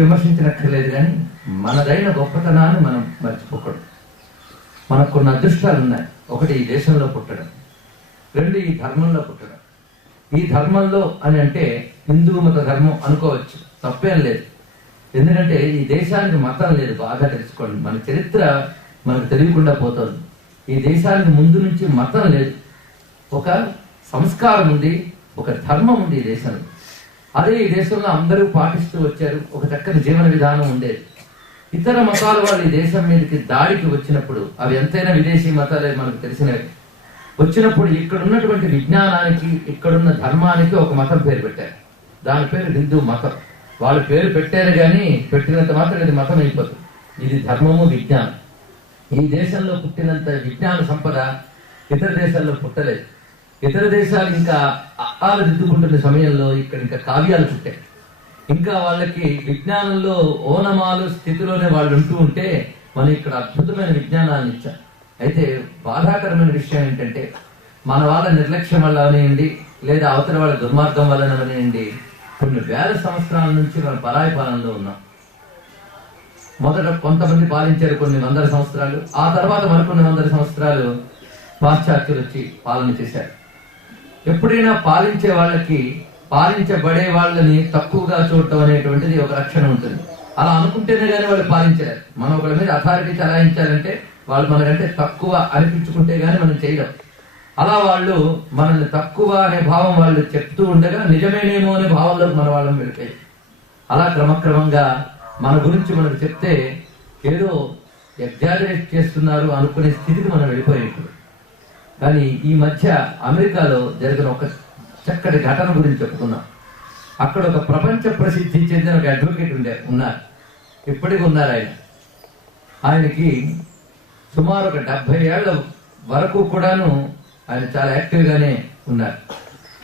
విమర్శించనక్కర్లేదు కానీ మనదైన గొప్పతనాన్ని మనం మర్చిపోకూడదు. మనకు కొన్ని అదృష్టాలు ఉన్నాయి. ఒకటి ఈ దేశంలో పుట్టడం రెండు ఈ ధర్మంలో పుట్టడం. ఈ ధర్మంలో అని అంటే హిందూ మత ధర్మం అనుకోవచ్చు తప్పేం లేదు. ఎందుకంటే ఈ దేశానికి మతం లేదు బాగా తెలుసుకోండి. మన చరిత్ర మనకు తెలియకుండా పోతుంది. ఈ దేశానికి ముందు నుంచి మతం లేదు. ఒక సంస్కారం ఉంది ఒక ధర్మం ఉంది ఈ దేశంలో. అదే ఈ దేశంలో అందరూ పాటిస్తూ వచ్చారు. ఒక చక్కని జీవన విధానం ఉండేది. ఇతర మతాల వాళ్ళు ఈ దేశం మీదకి దాడికి వచ్చినప్పుడు అవి ఎంతైనా విదేశీ మతాలే మనకు తెలిసినవి. వచ్చినప్పుడు ఇక్కడ ఉన్నటువంటి విజ్ఞానానికి ఇక్కడున్న ధర్మానికి ఒక మతం పేరు పెట్టారు. దాని పేరు హిందూ మతం. వాళ్ళు పేరు పెట్టారు కానీ పెట్టినంత మాత్రం ఇది మతం అయిపోతుంది. ఇది ధర్మము విజ్ఞానం. ఈ దేశంలో పుట్టినంత విజ్ఞాన సంపద ఇతర దేశాల్లో పుట్టలేదు. ఇతర దేశాలు ఇంకా అప్పాలు దిద్దుకుంటున్న సమయంలో ఇక్కడ ఇంకా కావ్యాలు చుట్టాయి ఇంకా వాళ్ళకి విజ్ఞానంలో ఓనమాలు స్థితిలోనే వాళ్ళు ఉంటూ ఉంటే మనం ఇక్కడ అద్భుతమైన విజ్ఞానాన్ని ఇచ్చాం. అయితే బాధాకరమైన విషయం ఏంటంటే మన వాళ్ళ నిర్లక్ష్యం వల్ల అవనివ్వండి లేదా అవతల వాళ్ళ దుర్మార్గం వల్ల అవనివ్వండి కొన్ని వేల సంవత్సరాల నుంచి మనం పరాయి పాలనలో ఉన్నాం. మొదట కొంతమంది పాలించారు కొన్ని వందల సంవత్సరాలు ఆ తర్వాత మరికొన్ని వందల సంవత్సరాలు పాశ్చాత్యులు వచ్చి పాలన చేశారు. ఎప్పుడైనా పాలించే వాళ్ళకి పాలించబడే వాళ్ళని తక్కువగా చూడటం అనేటువంటిది ఒక లక్షణం ఉంటుంది. అలా అనుకుంటేనే కానీ వాళ్ళు పాలించారు మనం ఒకరి మీద అథారిటీ చలాయించాలంటే వాళ్ళు మనకంటే తక్కువ అనిపించుకుంటే గానీ మనం చేయడం అలా వాళ్ళు మనల్ని తక్కువ అనే భావం వాళ్ళు చెప్తూ ఉండగా నిజమేనేమో అనే భావంలోకి మన వాళ్ళని వెళ్ళిపోయి అలా క్రమక్రమంగా మన గురించి మనకు చెప్తే ఏదో ఎగ్జాజరేట్ చేస్తున్నారు అనుకునే స్థితికి మనం వెళ్ళిపోయి కానీ ఈ మధ్య అమెరికాలో జరిగిన ఒక చక్కటి ఘటన గురించి చెప్పుకున్నాం. అక్కడ ఒక ప్రపంచ ప్రసిద్ధి చెందిన ఒక అడ్వకేట్ ఉండే ఉన్నారు. ఇప్పటికి ఉన్నారు ఆయన. ఆయనకి సుమారు ఒక డెబ్బై ఏళ్ళ వరకు కూడాను ఆయన చాలా యాక్టివ్గానే ఉన్నారు.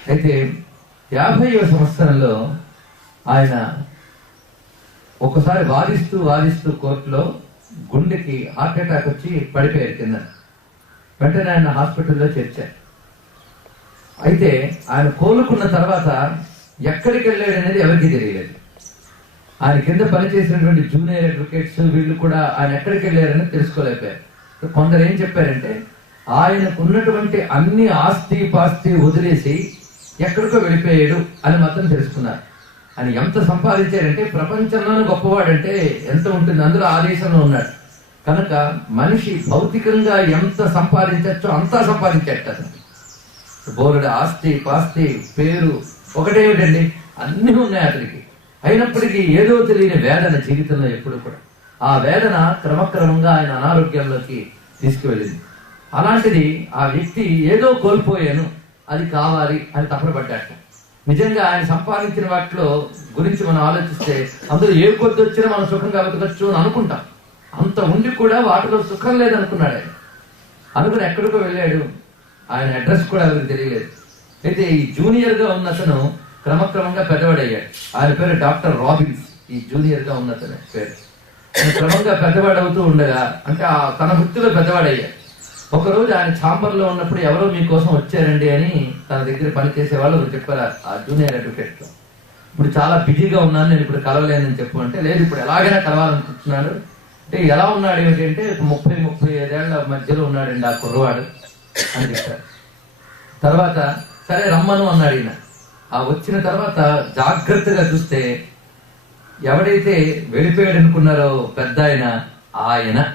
అయితే యాభైవ సంవత్సరంలో ఆయన ఒకసారి వాదిస్తూ వాదిస్తూ కోర్టులో గుండెకి హార్ట్ అటాక్ వచ్చి పడిపోయారు కింద. వెంటనే ఆయన హాస్పిటల్లో చేర్చారు. అయితే ఆయన కోలుకున్న తర్వాత ఎక్కడికి వెళ్ళాడు అనేది ఎవరికీ తెలియలేదు. ఆయన కింద పనిచేసినటువంటి జూనియర్ అడ్వకేట్స్ వీళ్ళు కూడా ఆయన ఎక్కడికి వెళ్ళారని తెలుసుకోలేకపోయారు. కొందరు ఏం చెప్పారంటే ఆయనకు ఉన్నటువంటి అన్ని ఆస్తి పాస్తి వదిలేసి ఎక్కడికో వెళ్ళిపోయాడు అని మాత్రం తెలుసుకున్నారు. ఆయన ఎంత సంపాదించారంటే ప్రపంచంలోనే గొప్పవాడంటే ఎంత ఉంటుంది అందులో ఆ దేశంలో ఉన్నాడు. కనుక మనిషి భౌతికంగా ఎంత సంపాదించచ్చో అంతా సంపాదించేట బోరుడు ఆస్తి పాస్తి పేరు ఒకటేమిటండి అన్నీ ఉన్నాయి అతనికి. అయినప్పటికీ ఏదో తెలియని వేదన జీవితంలో ఎప్పుడు కూడా. ఆ వేదన క్రమక్రమంగా ఆయన అనారోగ్యంలోకి తీసుకువెళ్ళింది. అలాంటిది ఆ వ్యక్తి ఏదో కోల్పోయాను అది కావాలి అని తప్పపడ్డాట నిజంగా ఆయన సంపాదించిన వాటిలో గురించి మనం ఆలోచిస్తే అందులో ఏ కొద్ది వచ్చినా మనం సుఖంగా బతకచ్చు అని అనుకుంటాం. అంత ఉండి కూడా వాటిలో సుఖం లేదనుకున్నాడు ఆయన. అనుకుని ఎక్కడికో వెళ్ళాడు. ఆయన అడ్రస్ కూడా ఎవరికి తెలియలేదు. అయితే ఈ జూనియర్గా ఉన్న అతను క్రమక్రమంగా పెద్దవాడయ్యాడు. ఆయన పేరు డాక్టర్ రాబిన్స్. ఈ జూనియర్గా ఉన్న అతని పేరు. క్రమంగా క్రమంగా పెద్దవాడవుతూ ఉండగా అంటే ఆ తన వృత్తిలో పెద్దవాడయ్యాడు. ఒకరోజు ఆయన ఛాంబర్లో ఉన్నప్పుడు ఎవరో మీకోసం వచ్చారండి అని తన దగ్గర పనిచేసే వాళ్ళు చెప్పారు ఆ జూనియర్ అడ్వకేట్లో. ఇప్పుడు చాలా బిజీగా ఉన్నాను నేను ఇప్పుడు కలవలేనని చెప్పు అంటే లేదు ఇప్పుడు ఎలాగైనా కలవాలనుకుంటున్నాడు ఎలా ఉన్నాడు ఏమిటంటే ముప్పై ముప్పై ఐదేళ్ళ మధ్యలో ఉన్నాడండి ఆ కుర్రవాడు అని చెప్పారు. తర్వాత సరే రమ్మను అన్నాడు ఈయన. ఆ వచ్చిన తర్వాత జాగ్రత్తగా చూస్తే ఎవడైతే వెళ్ళిపోయాడు అనుకున్నారో పెద్ద ఆయన ఆయన.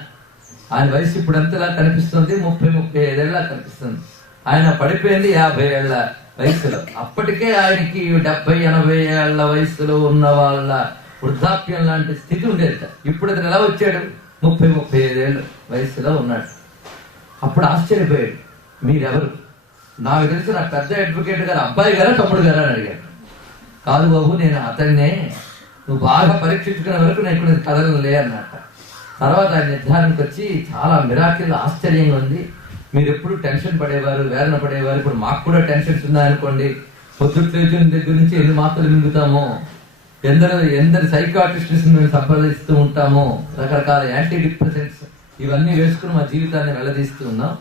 ఆయన వయసు ఇప్పుడు ఎంతలా కనిపిస్తుంది? ముప్పై ముప్పై ఐదేళ్ళ కనిపిస్తుంది. ఆయన పడిపోయింది యాభై ఏళ్ళ వయసులో. అప్పటికే ఆయనకి డెబ్బై ఎనభై ఏళ్ళ వయసులో ఉన్న వాళ్ళ వృద్ధాప్యం లాంటి స్థితి ఉండేది. ఇప్పుడు అతను ఎలా వచ్చాడు? ముప్పై ముప్పై ఏళ్ళ వయసులో ఉన్నాడు. అప్పుడు ఆశ్చర్యపోయాడు. మీరెవరు? నాకు తెలిసి నాకు పెద్ద అడ్వకేట్ గారు అబ్బాయి గారా తమ్ముడు గారా? అని అడిగాడు. కాదు బాబు నేను అతన్నే నువ్వు బాగా పరీక్షించుకునే వరకు నేను ఇక్కడ కదలలే అన్నట్ట. తర్వాత ఆయన నిర్ధారణకు వచ్చి చాలా మిరాకిల్ ఆశ్చర్యంగా ఉంది. మీరు ఎప్పుడు టెన్షన్ పడేవారు వేదన పడేవారు? ఇప్పుడు మాకు కూడా టెన్షన్స్ ఉన్నాయనుకోండి. పొద్దుట్లేచిన దగ్గర నుంచి ఎన్ని మాత్రలు మింగుతామో? ఎందరు ఎందరు సైకాట్రిస్ట్స్ మేము సంప్రదిస్తూ ఉంటామో రకరకాల యాంటీ డిప్రెసెంట్స్ ఇవన్నీ వేసుకుని మా జీవితాన్ని వెళ్ళదీస్తూ ఉన్నాం.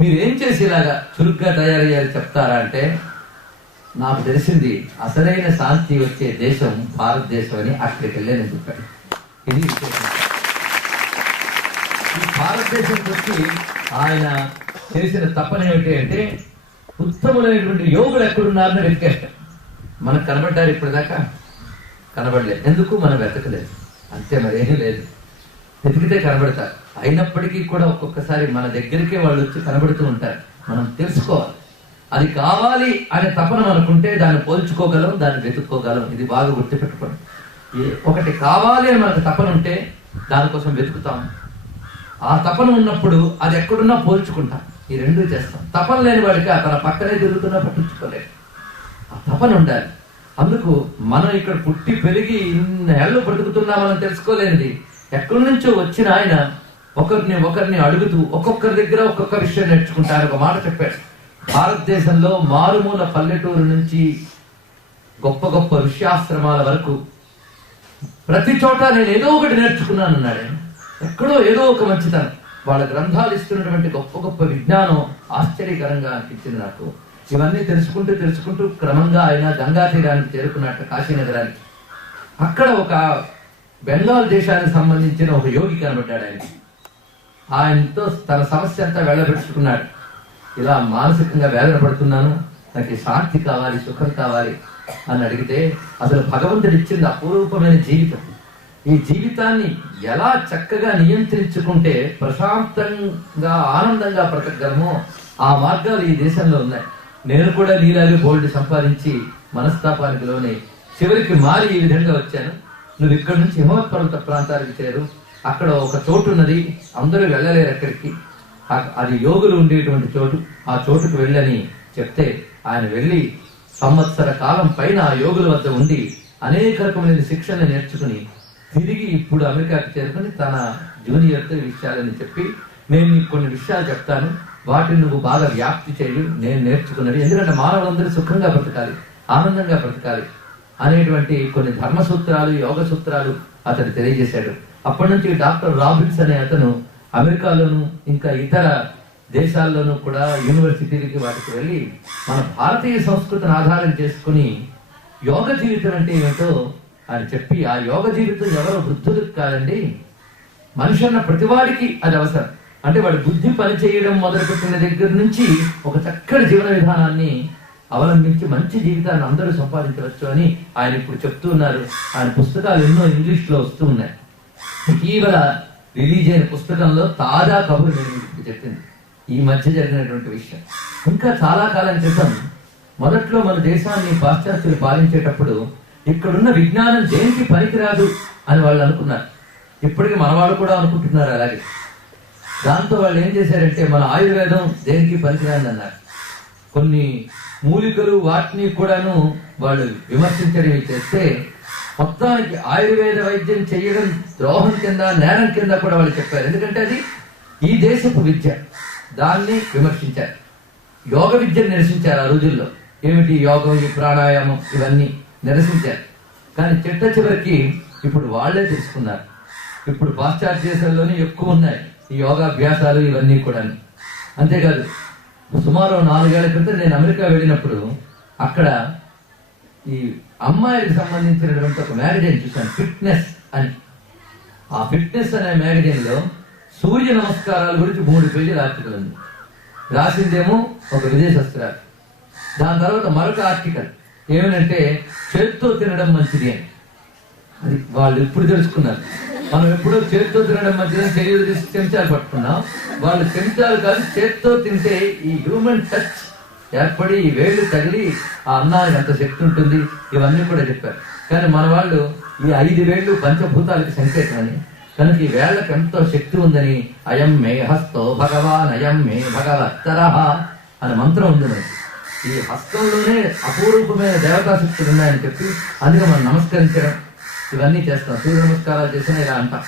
మీరు ఏం చేసి ఇలాగా చురుగ్గా తయారయ్యారు చెప్తారా అంటే నాకు తెలిసింది అసలైన శాంతి వచ్చే దేశం భారతదేశం అని అక్కడికి వెళ్ళానని చెప్పాడు ఇది ఈ భారతదేశం వచ్చి ఆయన చేసిన తపన ఏమిటి అంటే ఉత్తములైనటువంటి యోగులు ఎక్కడున్నారని వెతికారు మనకు కనబడ్డారు ఇప్పటిదాకా? కనబడలేదు. ఎందుకు? మనం వెతకలేదు. అంతే మరేమీ లేదు. వెతికితే కనబడతారు. అయినప్పటికీ కూడా ఒక్కొక్కసారి మన దగ్గరికే వాళ్ళు వచ్చి కనబడుతూ ఉంటారు. మనం తెలుసుకోవాలి. అది కావాలి అనే తపన అనుకుంటే దాన్ని పోల్చుకోగలం దాన్ని వెతుక్కోగలం. ఇది బాగా గుర్తుపెట్టుకోండి. ఈ- ఒకటి కావాలి అని మనకు తపన ఉంటే దానికోసం వెతుకుతాం. ఆ తపన ఉన్నప్పుడు అది ఎక్కడున్నా పోల్చుకుంటాం. ఈ రెండు చేస్తాం. తపన లేని వాడికి ఆ తన పక్కనే తిరుగుతున్నా పట్టించుకోలేదు. ఆ తపన ఉండాలి. అందుకు మనం ఇక్కడ పుట్టి పెరిగి ఇన్నేళ్ళు బ్రతుకుతున్నామని తెలుసుకోలేనిది. ఎక్కడి నుంచో వచ్చిన ఆయన ఒకరిని ఒకరిని అడుగుతూ ఒక్కొక్కరి దగ్గర ఒక్కొక్క విషయం నేర్చుకుంటారు. ఒక మాట చెప్పాడు. భారతదేశంలో మారుమూల పల్లెటూరు నుంచి గొప్ప గొప్ప ఋష్యాశ్రమాల వరకు ప్రతి చోట నేను ఏదో ఒకటి నేర్చుకున్నాను అన్నాడు ఎక్కడో ఏదో ఒక మంచితనం. వాళ్ళ గ్రంథాలు ఇస్తున్నటువంటి గొప్ప గొప్ప విజ్ఞానం ఆశ్చర్యకరంగా అనిపించింది నాకు. ఇవన్నీ తెలుసుకుంటూ తెలుసుకుంటూ క్రమంగా ఆయన గంగా తీరానికి చేరుకున్నట్టు కాశీనగరానికి. అక్కడ ఒక బెంగాల్ దేశానికి సంబంధించిన ఒక యోగి కనబడ్డాడు ఆయన ఆయనతో తన సమస్య అంతా వెళ్ళబెట్టుకున్నాడు ఇలా మానసికంగా వేదన పడుతున్నాను నాకు శాంతి కావాలి సుఖం కావాలి అని అడిగితే అసలు భగవంతుడు ఇచ్చింది అపూర్వమైన జీవితం. ఈ జీవితాన్ని ఎలా చక్కగా నియంత్రించుకుంటే ప్రశాంతంగా ఆనందంగా బ్రతకగలమో ఆ మార్గాలు ఈ దేశంలో ఉన్నాయి. నేను కూడా నీలాగే గోల్డ్ సంపాదించి మనస్తాపానికి లోనే చివరికి మారి ఈ విధంగా వచ్చాను. నువ్వు ఇక్కడ నుంచి హిమవత్ పర్వత ప్రాంతానికి చేరు. అక్కడ ఒక చోటు ఉన్నది. అందరూ వెళ్ళలేరు అక్కడికి. అది యోగులు ఉండేటువంటి చోటు. ఆ చోటుకు వెళ్ళని చెప్తే ఆయన వెళ్ళి సంవత్సర కాలం పైన ఆ యోగుల వద్ద ఉండి అనేక రకమైన శిక్షణ నేర్చుకుని తిరిగి ఇప్పుడు అమెరికాకి చేరుకుని తన జూనియర్తో ఈ విషయాలని చెప్పి నేను కొన్ని విషయాలు చెప్తాను. వాటిని నువ్వు బాగా వ్యాప్తి చేయు నేను నేర్చుకున్నది. ఎందుకంటే మానవులందరూ సుఖంగా బ్రతకాలి ఆనందంగా బ్రతకాలి అనేటువంటి కొన్ని ధర్మ సూత్రాలు యోగ సూత్రాలు అతడు తెలియజేశాడు. అప్పటి నుంచి డాక్టర్ రాబిన్స్ అనే అతను అమెరికాలోను ఇంకా ఇతర దేశాల్లోనూ కూడా యూనివర్సిటీలకి వాటికి వెళ్ళి మన భారతీయ సంస్కృతిని ఆధారం చేసుకుని యోగ జీవితం అంటే ఏమిటో అని చెప్పి ఆ యోగ జీవితం ఎవరో వృద్ధులకు కాదండి మనిషి అన్న ప్రతివాడికి అది అవసరం. అంటే వాడి బుద్ధి పనిచేయడం మొదలుపెట్టిన దగ్గర నుంచి ఒక చక్కటి జీవన విధానాన్ని అవలంబించి మంచి జీవితాన్ని అందరూ సంపాదించవచ్చు అని ఆయన ఇప్పుడు చెప్తూ ఉన్నారు. ఆయన పుస్తకాలు ఎన్నో ఇంగ్లీష్లో వస్తూ ఉన్నాయి. ఇటీవల రిలీజ్ అయిన పుస్తకంలో తాజా కబురు నేను చెప్పింది. ఈ మధ్య జరిగినటువంటి విషయం. ఇంకా చాలా కాలం క్రితం మొదట్లో మన దేశాన్ని పాశ్చాత్యులు పాలించేటప్పుడు ఇక్కడున్న విజ్ఞానం దేనికి పనికిరాదు అని వాళ్ళు అనుకున్నారు. ఇప్పటికీ మన వాళ్ళు కూడా అనుకుంటున్నారు అలాగే. దాంతో వాళ్ళు ఏం చేశారంటే మన ఆయుర్వేదం దేనికి పనికిరాని అన్నారు. కొన్ని మూలికలు వాటిని కూడాను వాళ్ళు విమర్శించడం చేస్తే మొత్తానికి ఆయుర్వేద వైద్యం చేయడం ద్రోహం కింద నేరం కింద కూడా వాళ్ళు చెప్పారు. ఎందుకంటే అది ఈ దేశపు విద్య. దాన్ని విమర్శించారు. యోగ విద్యను నిరసించారు ఆ రోజుల్లో. ఏమిటి యోగం ఈ ప్రాణాయామం ఇవన్నీ నిరసించారు. కానీ చిట్ట చివరికి ఇప్పుడు వాళ్ళే తెలుసుకున్నారు. ఇప్పుడు పాశ్చాత్య దేశాల్లోనే ఎక్కువ ఉన్నాయి. ఈ యోగాభ్యాసాలు ఇవన్నీ కూడా అంతేకాదు సుమారు నాలుగేళ్ళ క్రితం నేను అమెరికా వెళ్ళినప్పుడు అక్కడ ఈ అమ్మాయిలకు సంబంధించినటువంటి ఒక మ్యాగజైన్ చూశాను ఫిట్నెస్ అని. ఆ ఫిట్నెస్ అనే మ్యాగజైన్లో సూర్య నమస్కారాల గురించి మూడు పేజీలు ఆర్టికల్ ఉంది. రాసిందేమో ఒక విదేశస్త్రాలు. దాని తర్వాత మరొక ఆర్టికల్ ఏమనంటే చేత్తో తినడం మంచిది అని. అది వాళ్ళు ఇప్పుడు తెలుసుకున్నారు. మనం ఎప్పుడో చేత్తో తినడం మంచిదని తెలియదు తీసి చెంచాలు పట్టుకున్నాం. వాళ్ళు చెంచాలు కాదు చేత్తో తింటే ఈ హ్యూమన్ టచ్ ఏర్పడి ఈ వేళ్ళు తగిలి ఆ అన్నానికి అంత శక్తి ఉంటుంది. ఇవన్నీ కూడా చెప్పారు. కానీ మన వాళ్ళు ఈ ఐదు వేళ్ళు పంచభూతాలకి సంకేతం అని కనుక ఈ వేళ్ళకు ఎంతో శక్తి ఉందని అయం మే హస్తో భగవాన్ అయం మే భగవత్తరహ అనే మంత్రం ఉంది మనకి. ఈ హస్తంలోనే అపూర్వమైన దేవతాశక్తులు ఉన్నాయని చెప్పి అందుకే మనం నమస్కరించడం ఇవన్నీ చేస్తాం. సూర్య నమస్కారాలు చేసినా ఇలా అంటాం.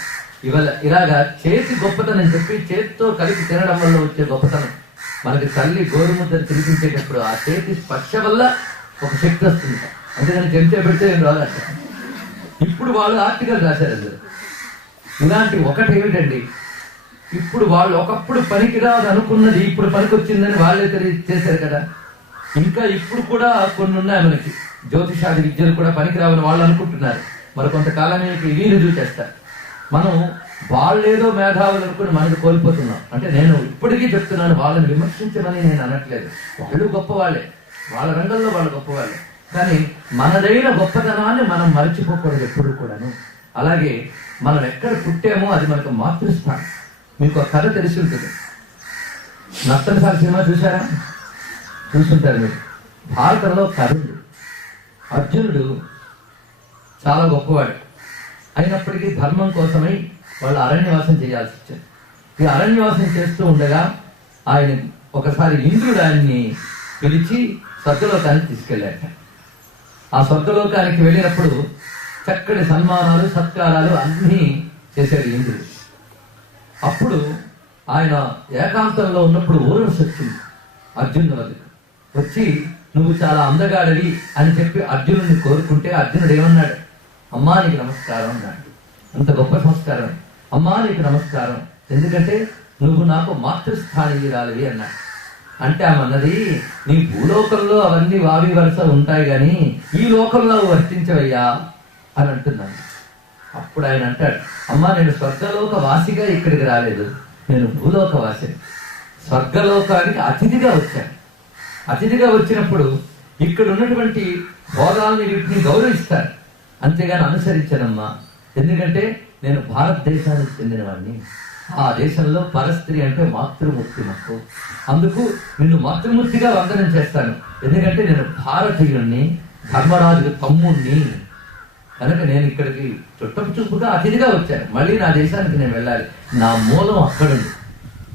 ఇవాళ ఇలాగా చేతి గొప్పతనం చెప్పి చేతితో కలిపి తినడం వల్ల వచ్చే గొప్పతనం. మనకి తల్లి గోరుముద్దను తినిపించేటప్పుడు ఆ చేతి స్పర్శ వల్ల ఒక శక్తి వస్తుంది. అంతేగాని చెంచా పెడితే ఏం రాదు ఇప్పుడు వాళ్ళు ఆర్టికల్ రాశారు అందులో. ఇలాంటి ఒకటి ఏమిటండి? ఇప్పుడు వాళ్ళు ఒకప్పుడు పనికిరాదు అనుకున్నది ఇప్పుడు పనికొచ్చిందని వాళ్ళే తెలియ చేశారు కదా. ఇంకా ఇప్పుడు కూడా కొన్ని ఉన్నాయి మనకి. జ్యోతిషాది విద్యలు కూడా పనికిరావని వాళ్ళు అనుకుంటున్నారు. మరి కొంతకాలానికి ఇవి రుజువు చేస్తారు మనం వాళ్ళేదో మేధావులు అనుకుని మనది కోల్పోతున్నాం. అంటే నేను ఇప్పటికీ చెప్తున్నాను వాళ్ళని విమర్శించమని నేను అనట్లేదు. వాళ్ళు గొప్పవాళ్ళే. వాళ్ళ రంగంలో వాళ్ళు గొప్పవాళ్ళే. కానీ మనదైన గొప్పతనాన్ని మనం మరచిపోకూడదు ఎప్పుడు కూడాను. అలాగే మనం ఎక్కడ పుట్టామో అది మనకు మాతృస్థానం. మీకు ఒక కథ తెలిసి ఉంటుంది. నర్తనసారి సినిమా చూసారా చూసుంటారు మీరు. భారతంలో కరుణుడు. అర్జునుడు చాలా గొప్పవాడు. అయినప్పటికీ ధర్మం కోసమై వాళ్ళు అరణ్యవాసం చేయాల్సి వచ్చింది ఈ అరణ్యవాసం చేస్తూ ఉండగా ఆయన ఒకసారి ఇంద్రుడు ఆయన్ని పిలిచి స్వర్గలోకానికి తీసుకెళ్ళాట ఆ స్వర్గలోకానికి వెళ్ళినప్పుడు చక్కటి సన్మానాలు సత్కారాలు అన్నీ చేశాడు ఇంద్రుడు. అప్పుడు ఆయన ఏకాంతంలో ఉన్నప్పుడు ఊరవసి వచ్చింది అర్జునుడు వద్దకు. వచ్చి నువ్వు చాలా అందగాడివి అని చెప్పి అర్జునుడిని కోరుకుంటే అర్జునుడు ఏమన్నాడు? అమ్మా నీకు నమస్కారం అన్నాడు అంత గొప్ప సంస్కారం. అమ్మా నీకు నమస్కారం. ఎందుకంటే నువ్వు నాకు మాతృస్థానిరాలివి అన్నాడు. అంటే ఆమె అన్నది నీ భూలోకంలో అవన్నీ వావి వరుస ఉంటాయి కానీ ఈ లోకంలో వర్తించవయ్యా అని అంటున్నాను అప్పుడు ఆయన అంటాడు అమ్మా నేను స్వర్గలోక వాసిగా ఇక్కడికి రాలేదు. నేను భూలోక వాసిని స్వర్గలోకానికి అతిథిగా వచ్చాను. అతిథిగా వచ్చినప్పుడు ఇక్కడ ఉన్నటువంటి హోదాల్ని వీటిని గౌరవిస్తారు. అంతేగాని అనుసరించనమ్మా. ఎందుకంటే నేను భారతదేశానికి చెందినవాడిని ఆ దేశంలో పరస్త్రీ అంటే మాతృమూర్తి నాకు అందుకు నిన్ను మాతృమూర్తిగా వందనం చేస్తాను. ఎందుకంటే నేను భారతీయుణ్ణి ధర్మరాజు తమ్ముణ్ణి. కనుక నేను ఇక్కడికి చుట్టపు చూపుగా అతిథిగా వచ్చాను. మళ్ళీ నా దేశానికి నేను వెళ్ళాలి. నా మూలం అక్కడుంది.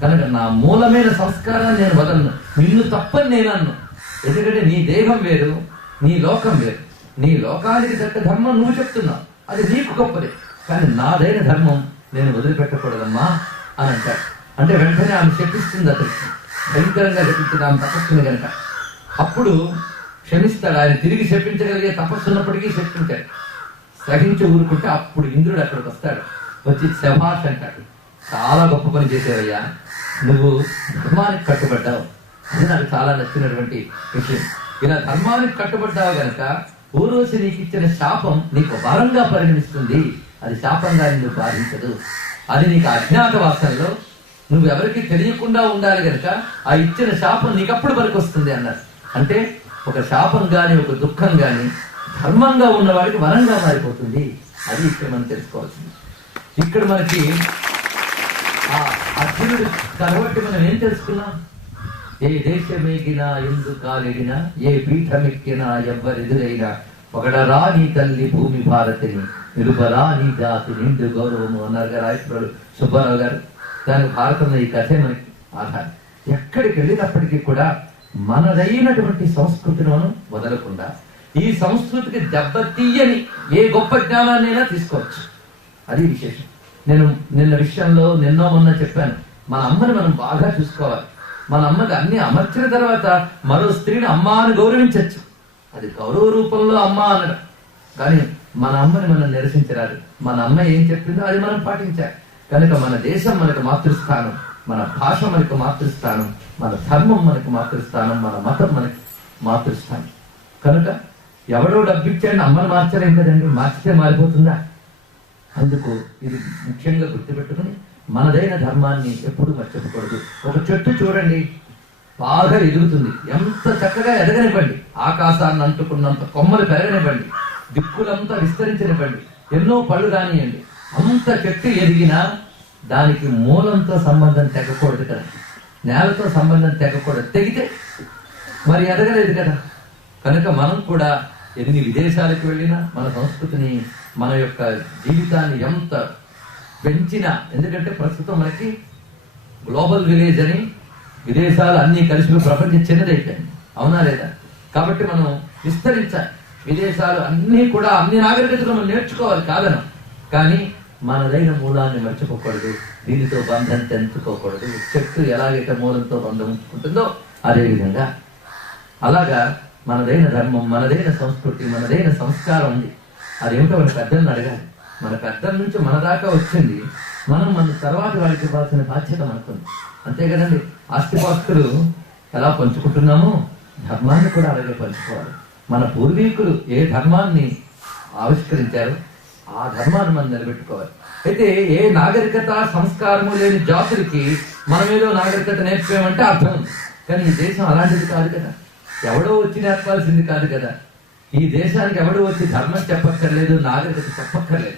కనుక నా మూలమైన సంస్కారాన్ని నేను వదలను. నిన్ను తప్పని నేను అన్ను ఎందుకంటే నీ దేహం వేరు నీ లోకం వేరు. నీ లోకానికి తగ్గ ధర్మం నువ్వు చెప్తున్నావు అది నీకు గొప్పది. కానీ నాదైన ధర్మం నేను వదిలిపెట్టకూడదమ్మా అని అంటాడు. అంటే వెంటనే ఆమె శపిస్తుంది అతనికి. భయంకరంగా శపిస్తుంది ఆమె తపస్సుని కనుక అప్పుడు క్షమిస్తాడు. ఆయన తిరిగి శపించగలిగే తపస్సు ఉన్నప్పటికీ శపించాడు. సహించి ఊరుకుంటే అప్పుడు ఇంద్రుడు అక్కడికి వస్తాడు. వచ్చి శభాష్ అంటాడు. చాలా గొప్ప పని చేసేవయ్యా నువ్వు ధర్మానికి కట్టుబడ్డావు. అది నాకు చాలా నచ్చినటువంటి విషయం. ఇలా ధర్మానికి కట్టుబడ్డావు కనుక ఊర్వశి నీకు ఇచ్చిన శాపం నీకు వరంగా పరిగణిస్తుంది. అది శాపంగా నిన్ను బాధించదు. అది నీకు అజ్ఞాతవాసంలో నువ్వు ఎవరికి తెలియకుండా ఉండాలి గనక ఆ ఇచ్చిన శాపం నీకు అప్పుడు పలికొస్తుంది అన్నారు. అంటే ఒక శాపం గాని ఒక దుఃఖం గాని ధర్మంగా ఉన్నవాడికి వరంగా మారిపోతుంది. అది ఇక్కడ మనం తెలుసుకోవాల్సింది. ఇక్కడ మనకి ఆ అర్జునుడు కాబట్టి మనం ఏం తెలుసుకున్నాం? ఏ దేశమేగినా ఎందు కాలెడినా ఏ పీఠమెక్కినా ఎవ్వరెదురైనా ఒకడరా నీ తల్లి భూమి భారతిని నిలుపరా నీ జాతి నిండు గౌరవము అన్నారు గారు రాయపురాడు సుబ్బారావు గారు. దానికి భారతంలో ఈ కథే మనకి ఆధారం ఎక్కడికి వెళ్ళినప్పటికీ కూడా మనదైనటువంటి సంస్కృతిని మనం వదలకుండా ఈ సంస్కృతికి దెబ్బతీయని ఏ గొప్ప జ్ఞానాన్నైనా తీసుకోవచ్చు. అది విశేషం. నేను నిన్న విషయంలో నిన్నో మొన్న చెప్పాను. మన అమ్మని మనం బాగా చూసుకోవాలి. మన అమ్మకి అన్ని అమర్చిన తర్వాత మరో స్త్రీని అమ్మ అని గౌరవించవచ్చు అది గౌరవ రూపంలో అమ్మ అనడం. కానీ మన అమ్మని మనం నిరసించరాదు. మన అమ్మ ఏం చెప్పిందో అది మనం పాటించాలి. కనుక మన దేశం మనకు మాతృస్థానం మన భాష మనకు మాతృస్థానం మన ధర్మం మనకు మాతృస్థానం మన మతం మనకి మాతృస్థానం. కనుక ఎవడో డబ్బిచ్చాడు అమ్మను మార్చలేం కదండి? మార్చితే మారిపోతుందా? అందుకు ఇది ముఖ్యంగా గుర్తుపెట్టుకుని మనదైన ధర్మాన్ని ఎప్పుడు మర్చిపోకూడదు. ఒక చెట్టు చూడండి బాగా ఎదుగుతుంది. ఎంత చక్కగా ఎదగనివ్వండి. ఆకాశాన్ని అంటుకున్నంత కొమ్మలు పెరగనివ్వండి. దిక్కులంతా విస్తరించనివ్వండి. ఎన్నో పళ్ళు రానియండి. అంత చెట్టు ఎదిగినా దానికి మూలంతో సంబంధం తెగకూడదు కదా. నేలతో సంబంధం తెగకూడదు. తెగితే మరి ఎదగలేదు కదా. కనుక మనం కూడా ఎన్ని విదేశాలకు వెళ్ళినా మన సంస్కృతిని మన యొక్క జీవితాన్ని ఎంత పెంచిన. ఎందుకంటే ప్రస్తుతం మనకి గ్లోబల్ విలేజ్ అని విదేశాలు అన్ని కలిసి ప్రపంచం చిన్నదైపోయింది అవునా లేదా? కాబట్టి మనం విస్తరించాలి. విదేశాలు అన్నీ కూడా అన్ని నాగరికతలు మనం నేర్చుకోవాలి కాదనం. కానీ మనదైన మూలాన్ని మర్చిపోకూడదు. దీనితో బంధం తెంచుకోకూడదు. చెట్టు ఎలాగైతే మూలంతో బంధం ఉంచుకుంటుందో అదేవిధంగా అలాగా మనదైన ధర్మం మనదైన సంస్కృతి మనదైన సంస్కారం ఉంది. అదేమిటో మన పెద్దలను అడగాలి మన పెద్దల నుంచి మన దాకా వచ్చింది. మనం మన తర్వాత వాళ్ళకి ఇవ్వాల్సిన బాధ్యత మనకుంది. అంతే కదండి? ఆస్తిపాస్తులు ఎలా పంచుకుంటున్నామో ధర్మాన్ని కూడా అలాగే పంచుకోవాలి. మన పూర్వీకులు ఏ ధర్మాన్ని ఆవిష్కరించారు ఆ ధర్మాన్ని మనం నిలబెట్టుకోవాలి. అయితే ఏ నాగరికత సంస్కారము లేని జాతులకి మనమేదో నాగరికత నేర్పామంటే అర్థం ఉంది. కానీ ఈ దేశం అలాంటిది కాదు కదా. ఎవడో వచ్చి నేర్పాల్సింది కాదు కదా. ఈ దేశానికి ఎవడు వచ్చి ధర్మం చెప్పక్కర్లేదు నాగరికత చెప్పక్కర్లేదు.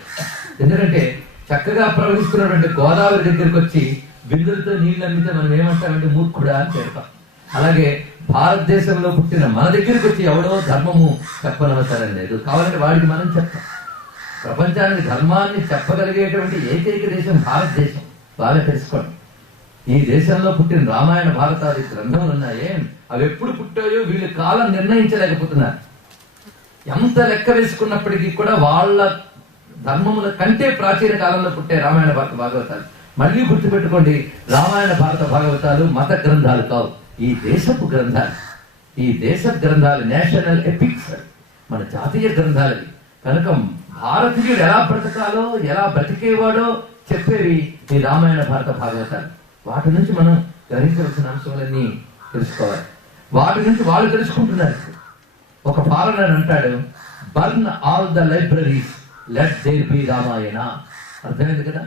ఎందుకంటే చక్కగా ప్రవహిస్తున్నటువంటి గోదావరి దగ్గరికి వచ్చి బిందులతో నీళ్ళు అమ్మితే మనం ఏమంటామంటే మూర్ఖుడా అని చెప్తాం. అలాగే భారతదేశంలో పుట్టిన మన దగ్గరికి వచ్చి ఎవడో ధర్మము చెప్పనవసరం లేదు. కావాలంటే వాడికి మనం చెప్తాం. ప్రపంచానికి ధర్మాన్ని చెప్పగలిగేటువంటి ఏకైక దేశం భారతదేశం. బాగా తెలుసుకోండి. ఈ దేశంలో పుట్టిన రామాయణ భారతాది గ్రంథములు ఉన్నాయే. అవి ఎప్పుడు పుట్టాయో వీళ్ళు కాలం నిర్ణయించలేకపోతున్నారు. ఎంత లెక్క వేసుకున్నప్పటికీ కూడా వాళ్ళ ధర్మముల కంటే ప్రాచీన కాలంలో పుట్టే రామాయణ భారత భాగవతాలు. మళ్ళీ గుర్తుపెట్టుకోండి రామాయణ భారత భాగవతాలు మత గ్రంథాలు కావు. ఈ దేశపు గ్రంథాలు ఈ దేశ గ్రంథాలు నేషనల్ ఎపిక్స్ మన జాతీయ గ్రంథాలు కనుక భారతీయుడు ఎలా బ్రతకాలో ఎలా బ్రతికేవాడో చెప్పేవి ఈ రామాయణ భారత భాగవతాలు. వాటి నుంచి మనం గ్రహించవలసిన అంశాలన్నీ తెలుసుకోవాలి. వాటి నుంచి వాళ్ళు తెలుసుకుంటున్నారు. ఒక ఫారెనర్ అంటాడు burn all the libraries let there be Ramayana అర్థమైంది కదా?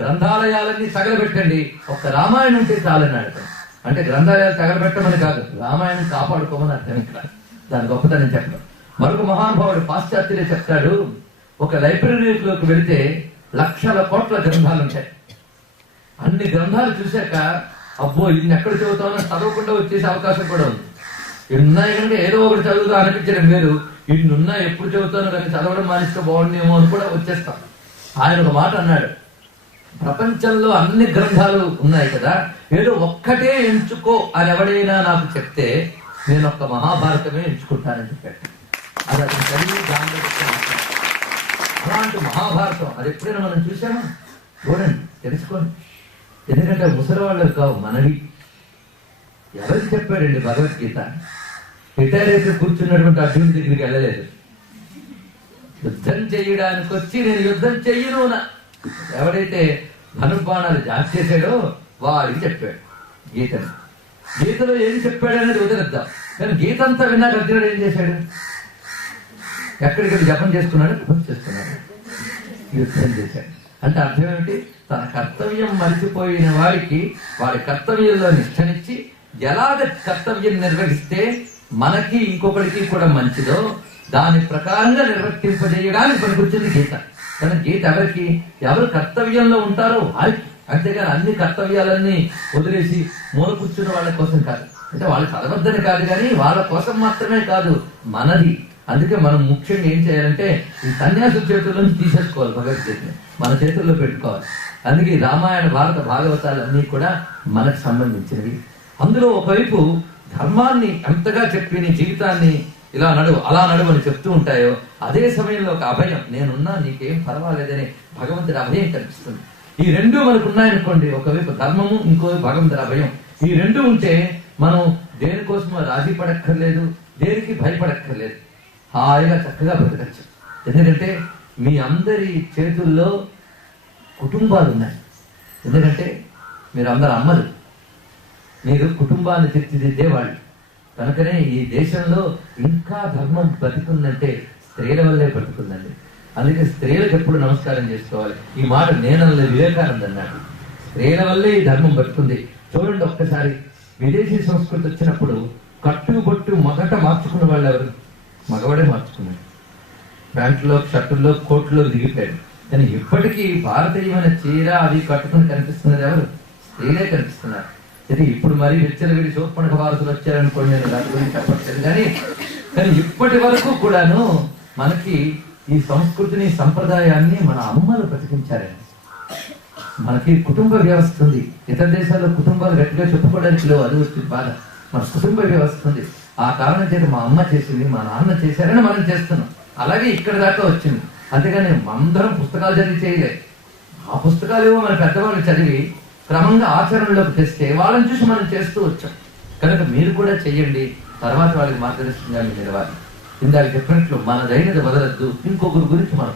గ్రంథాలయాలన్నీ తగలబెట్టండి. ఒక రామాయణం ఉంటే చాలని అర్థం. అంటే గ్రంథాలయాలు తగలబెట్టమని కాదు రామాయణం కాపాడుకోమని అర్థం ఇక్కడ. దాని గొప్పతనం చెప్పడం. మరొక మహానుభావుడు పాశ్చాత్యులే చెప్తాడు ఒక లైబ్రరీలోకి వెళితే లక్షల కోట్ల గ్రంథాలు ఉంటాయి. అన్ని గ్రంథాలు చూశాక అబ్బో ఇన్ని ఎక్కడ చదువుతామో చదవకుండా వచ్చేసే అవకాశం కూడా ఉంది. ఉన్నాయి కనుక ఏదో ఒకటి చదువుతా అనిపించడం వేరు ఇన్ని ఎప్పుడు చదువుతాను కానీ చదవడం మానేస్తే బాగుండేమో అని కూడా వచ్చేస్తాం. ఆయన ఒక మాట అన్నాడు. ప్రపంచంలో అన్ని గ్రంథాలు ఉన్నాయి కదా ఏదో ఒక్కటే ఎంచుకో అని ఎవడైనా నాకు చెప్తే నేను ఒక్క మహాభారతమే ఎంచుకుంటానని చెప్పాడు. అది అతను చదివి దానిలో అలాంటి మహాభారతం అది ఎప్పుడైనా మనం చూసామా చూడండి తెలుసుకోండి. ఎందుకంటే ముసలి వాళ్ళు కావు మనవి. ఎవరికి చెప్పాడండి భగవద్గీత? రిటైర్ అయితే కూర్చున్నటువంటి అర్జునుడి దగ్గరికి వెళ్ళలేదు. యుద్ధం చేయడానికి వచ్చి నేను యుద్ధం చెయ్యను ఎవడైతే ధనుర్బాణాలు జాతి చేశాడో వాడికి చెప్పాడు గీతను. గీతలో ఏం చెప్పాడు అనేది వదిలేద్దాం. కానీ గీత అంతా విన్నాక అర్జునుడు ఏం చేశాడు? ఎక్కడికి జపం చేసుకున్నాడు? జపం చేసుకున్నాడు. యుద్ధం చేశాడు. అంటే అర్థం ఏమిటి? తన కర్తవ్యం మర్చిపోయిన వాడికి వాడి కర్తవ్యంలో నిష్టనిచ్చి ఎలాగ కర్తవ్యం నిర్వహిస్తే మనకి ఇంకొకరికి కూడా మంచిదో దాని ప్రకారంగా నిర్వర్తింపజేయడానికి పనికొచ్చింది గీత. కానీ గీత ఎవరికి ఎవరు కర్తవ్యంలో ఉంటారో వారికి. అంతేగాని అన్ని కర్తవ్యాలన్నీ వదిలేసి మూల కూర్చున్న వాళ్ళ కోసం కాదు. అంటే వాళ్ళు చదవద్దని కాదు కానీ వాళ్ళ కోసం మాత్రమే కాదు మనది. అందుకే మనం ముఖ్యంగా ఏం చేయాలంటే ఈ సన్యాసుల చేతుల తీసేసుకోవాలి భగవద్గీతని. మన చేతుల్లో పెట్టుకోవాలి. అందుకే రామాయణ భారత భాగవతాలన్నీ కూడా మనకు సంబంధించినవి. అందులో ఒకవైపు ధర్మాన్ని ఎంతగా చెప్పి నీ జీవితాన్ని ఇలా నడువు అలా నడువు అని చెప్తూ ఉంటాయో అదే సమయంలో ఒక అభయం నేనున్నా నీకేం పర్వాలేదని భగవంతుడి అభయం కనిపిస్తుంది. ఈ రెండు మనకు ఉన్నాయనుకోండి ఒకవైపు ధర్మము ఇంకో భగవంతుడి అభయం. ఈ రెండు ఉంటే మనం దేనికోసమో రాజీ పడక్కర్లేదు దేనికి భయపడక్కర్లేదు. హాయిగా చక్కగా బ్రతకచ్చు. ఎందుకంటే మీ అందరి చేతుల్లో కుటుంబాలు ఉన్నాయి ఎందుకంటే మీరు అందరు అమ్మలు. మీరు కుటుంబాన్ని తీర్చిదిద్దే వాళ్ళు. కనుకనే ఈ దేశంలో ఇంకా ధర్మం బతుకుందంటే స్త్రీల వల్లే బతుకుందండి అందుకే స్త్రీలకు ఎప్పుడు నమస్కారం చేసుకోవాలి. ఈ మాట నేనల్లే వివేకానంద అన్నాడు స్త్రీల వల్లే ఈ ధర్మం బతుకుంది చూడండి ఒక్కసారి విదేశీ సంస్కృతి వచ్చినప్పుడు కట్టు బొట్టు మొదట మార్చుకున్న వాళ్ళు ఎవరు? మగవాడే మార్చుకున్నాడు. ప్యాంట్లో షర్టుల్లో కోట్లో దిగిపోయాడు. కానీ ఇప్పటికీ భారతీయమైన చీర అవి కట్టుకుని కనిపిస్తున్నది ఎవరు? స్త్రీలే కనిపిస్తున్నారు. ఇది ఇప్పుడు మరి విచ్చలవిడి శోపణక వారసులు వచ్చారనుకోండి నేను దాని గురించి చెప్పట్లేదు కానీ కానీ ఇప్పటి వరకు కూడాను మనకి ఈ సంస్కృతిని సంప్రదాయాన్ని మన అమ్మలు బ్రతికించారండి. మనకి కుటుంబ వ్యవస్థ ఉంది. ఇతర దేశాల్లో కుటుంబాలు గట్టిగా చెప్పుకోవడానికి లేవు అది వచ్చింది బాధ. మన కుటుంబ వ్యవస్థ ఉంది. ఆ కారణం చేత మా అమ్మ చేసింది మా నాన్న చేశారని మనం చేస్తున్నాం. అలాగే ఇక్కడ దాకా వచ్చింది. అంతేగాని అందరం పుస్తకాలు చదివి చేయలేదు ఆ పుస్తకాలు ఏమో మన పెద్దవాళ్ళు చదివి క్రమంగా ఆచరణలోకి తెస్తే వాళ్ళని చూసి మనం చేస్తూ వచ్చాం. కనుక మీరు కూడా చెయ్యండి. తర్వాత వాళ్ళకి మార్గదర్శకంగా నిలవాలి ఇందాక చెప్పినట్లు మనదైనది వదలద్దు. ఇంకొకరి గురించి మనం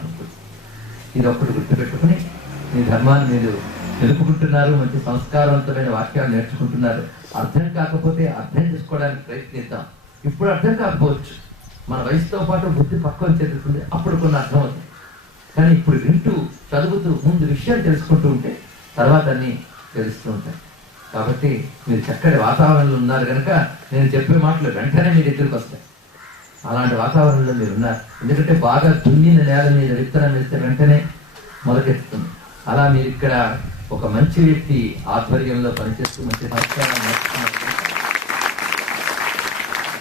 ఇది ఒక్కటి గుర్తుపెట్టుకుని మీ ధర్మాన్ని మీరు నిలుపుకుంటున్నారు. మంచి సంస్కారవంతమైన వాక్యాలు నేర్చుకుంటున్నారు. అర్థం కాకపోతే అర్థం చేసుకోవడానికి ప్రయత్నిద్దాం. ఇప్పుడు అర్థం కాకపోవచ్చు. మన వయసుతో పాటు బుద్ధి పక్వం చెందుతుంది అప్పుడు కొన్ని అర్థం అవుతుంది కానీ ఇప్పుడు వింటూ చదువుతూ ముందు విషయాలు తెలుసుకుంటూ ఉంటే తర్వాత అన్ని తెలుస్తూ ఉంటాయి కాబట్టి మీరు చక్కటి వాతావరణంలో ఉన్నారు కనుక నేను చెప్పే మాటలు వెంటనే మీ దగ్గరికి వస్తాయి. అలాంటి వాతావరణంలో మీరు ఉన్నారు. ఎందుకంటే బాగా దున్నిన నేల మీద విత్తనం వేస్తే వెంటనే మొలకెత్తుతుంది. అలా మీరు ఇక్కడ ఒక మంచి వ్యక్తి ఆధ్వర్యంలో పనిచేస్తూ మంచి సంస్కారాన్ని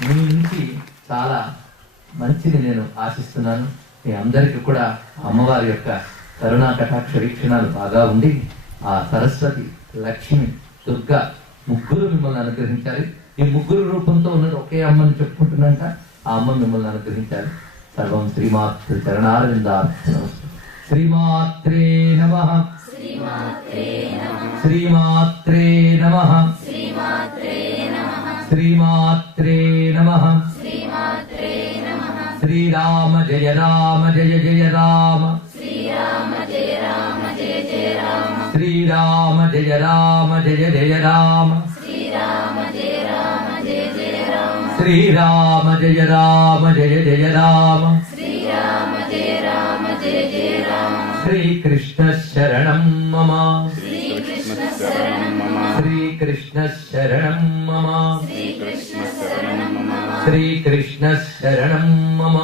మీ నుంచి చాలా మంచిది నేను ఆశిస్తున్నాను. మీ అందరికీ కూడా అమ్మవారి యొక్క కరుణా కటాక్ష వీక్షణాలు బాగా ఉండి ఆ సరస్వతి లక్ష్మి దుర్గా ముగ్గురు మిమ్మల్ని అనుగ్రహించాలి. ఈ ముగ్గురు రూపంతో ఉన్నది ఒకే అమ్మని చెప్పుకుంటున్నాక ఆ అమ్మ మిమ్మల్ని అనుగ్రహించాలి. సర్వం శ్రీమాతృ చరణారవిందార్పణ. శ్రీమాత్రే నమ. శ్రీమాత్రే నమ. శ్రీమాత్రే నమ. శ్రీరామ జయ రామ జయ జయ రామ. శ్రీరామ శ్రీరామ జయ రామ జయ జయ రామ. శ్రీకృష్ణ శరణం మమ. శ్రీకృష్ణ శరణం మమ. శ్రీకృష్ణ శరణం మమ. శ్రీకృష్ణ శరణం మమ. శ్రీకృష్ణ శరణం మమ.